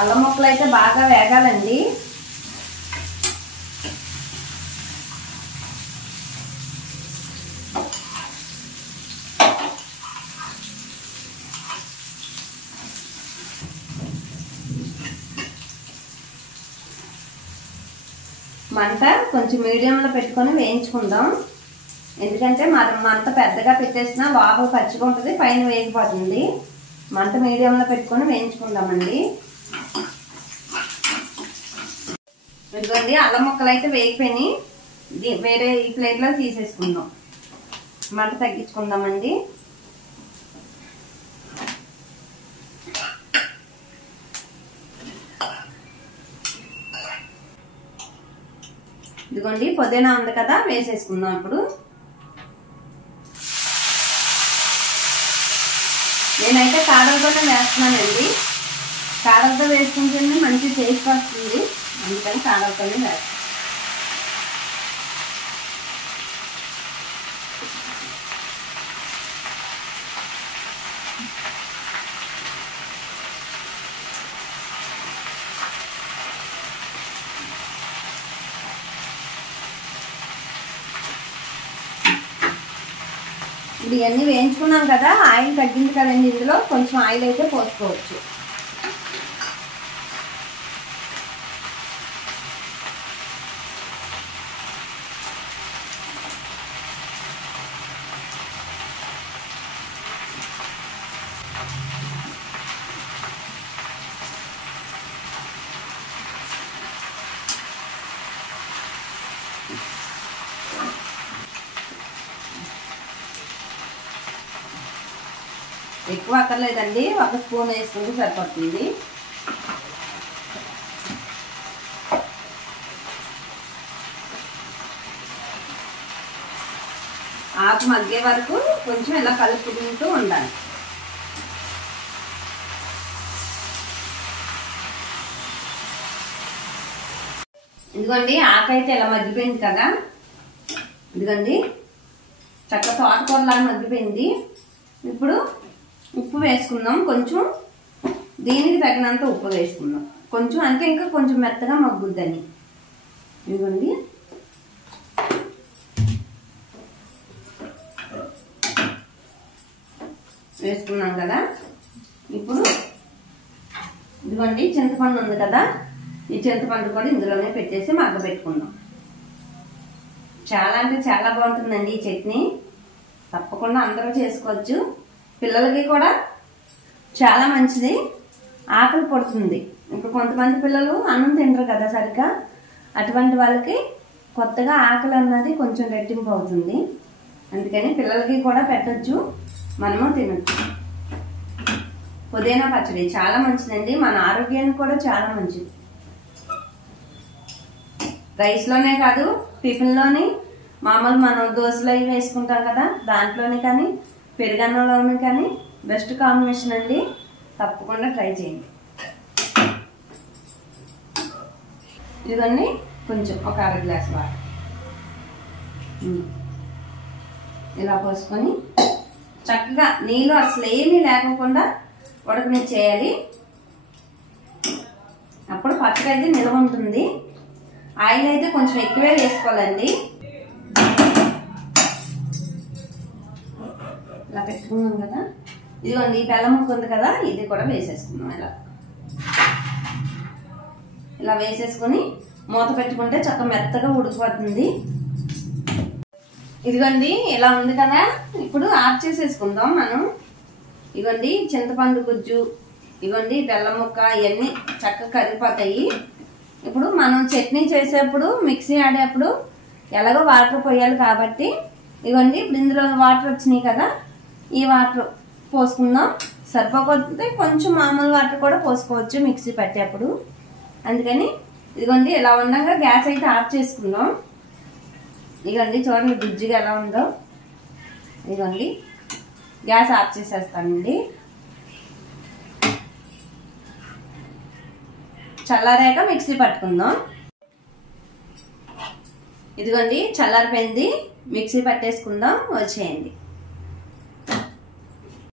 అల్లం ముక్కలు అయితే బాగా వేగాలండి. మంట కొంచెం మీడియంలో పెట్టుకొని వేయించుకుందాం. ఎందుకంటే మంట పెద్దగా పెట్టేసినా లోపల పచ్చిగా ఉంటుంది, పైన వేగిపోతుంది. మంట మీడియంలో పెట్టుకొని వేయించుకుందామండి. ఇదిగోండి అల్లం ముక్కలు అయితే వేగిపోయినాయి. వేరే ఈ ప్లేట్లో తీసేసుకుందాం. మంట తగ్గించుకుందామండి. ఇదిగోండి పుదీనా ఉంది కదా, వేసేసుకుందాం. ఇప్పుడు నేనైతే కాడలతోనే వేస్తున్నానండి. కాడలతో వేసుకుంటేనే మంచి టేస్ట్ వస్తుంది, అందుకని కాడలతోనే వేస్తాను. ఇప్పుడు ఇవన్నీ వేయించుకున్నాం కదా, ఆయిల్ తగ్గింది కదండి. ఇందులో కొంచెం ఆయిల్ అయితే పోసుకోవచ్చు. ఎక్కువ అక్కర్లేదండి, 1 స్పూన్ వేసుకుంటే సరిపోతుంది. ఆకు మగ్గే వరకు కొంచెం ఇలా కలుపుకుంటూ ఉండాలి. ఇదిగోండి ఆకు అయితే ఇలా మగ్గిపోయింది కదా. ఇదిగోండి చక్కగా తోటకూరలాగా మగ్గిపోయింది. ఇప్పుడు ఉప్పు వేసుకుందాం. కొంచెం దీనికి తగినంత ఉప్పు వేసుకుందాం. కొంచెం అంటే ఇంకా కొంచెం మెత్తగా మగ్గుద్దని. ఇదిగోండి వేసుకున్నాం కదా. ఇప్పుడు ఇదిగోండి చింతపండు ఉంది కదా, ఈ చింతపండు కూడా ఇందులోనే పెట్టేసి మగ్గబెట్టుకుందాం. చాలా అంటే చాలా బాగుంటుందండి ఈ చట్నీ. తప్పకుండా అందరూ చేసుకోవచ్చు. పిల్లలకి కూడా చాలా మంచిది, ఆకలి పడుతుంది. ఇప్పుడు కొంతమంది పిల్లలు అన్నం తినరు కదా సరిగ్గా, అటువంటి వాళ్ళకి కొత్తగా ఆకలి అన్నది కొంచెం రెట్టింపు అవుతుంది. అందుకని పిల్లలకి కూడా పెట్టచ్చు, మనము తినచ్చు. పుదీనా పచ్చడి చాలా మంచిదండి, మన ఆరోగ్యానికి కూడా చాలా మంచిది. రైస్లోనే కాదు, టిఫిన్లోని మామూలు మనం దోశలు అవి వేసుకుంటాం కదా, దాంట్లోనే కానీ పెరుగన్నంలోనే కానీ బెస్ట్ కాంబినేషన్ అండి. తప్పకుండా ట్రై చేయండి. ఇదిగోండి కొంచెం ఒక 1/2 గ్లాస్ వాటర్ ఇలా పోసుకొని చక్కగా నీళ్ళు అసలు ఏమీ లేకుండా ఉడకనిచ్చేయాలి. అప్పుడు పచ్చడి అయితే నిల్వ ఉంటుంది. ఆయిల్ అయితే కొంచెం ఎక్కువే వేసుకోవాలండి. ఇలా పెట్టుకున్నాం కదా. ఇదిగోండి బెల్లం ముక్క ఉంది కదా, ఇది కూడా వేసేసుకున్నాం. ఇలా వేసేసుకొని మూత పెట్టుకుంటే చక్కగా మెత్తగా ఉడికిపోతుంది. ఇదిగోండి ఇలా ఉంది కదా, ఇప్పుడు ఆఫ్ చేసేసుకుందాం మనం. ఇదిగోండి చింతపండు గుజ్జు, ఇదిగోండి బెల్లం ముక్క, ఇవన్నీ చక్కగా కరిగిపోతాయి. ఇప్పుడు మనం చట్నీ చేసేప్పుడు మిక్సీ ఆడేప్పుడు ఎలాగో వాటర్ పోయాలి కాబట్టి, ఇదిగోండి ఇప్పుడు ఇందులో వాటర్ వచ్చినాయి కదా, ఈ వాటర్ పోసుకుందాం. సరిపోకపోతే కొంచెం మామూలు వాటర్ కూడా పోసుకోవచ్చు మిక్సీ పట్టేప్పుడు. అందుకని ఇదిగోండి ఇలా ఉండగా గ్యాస్ అయితే ఆఫ్ చేసుకుందాం. ఇదిగోండి చూడండి గుజ్జుగా ఎలా ఉందో. ఇదిగోండి గ్యాస్ ఆఫ్ చేసేస్తానండి. చల్లారాక మిక్సీ పట్టుకుందాం. ఇదిగోండి చల్లారిపోయింది, మిక్సీ పట్టేసుకుందాం. వచ్చేయండి.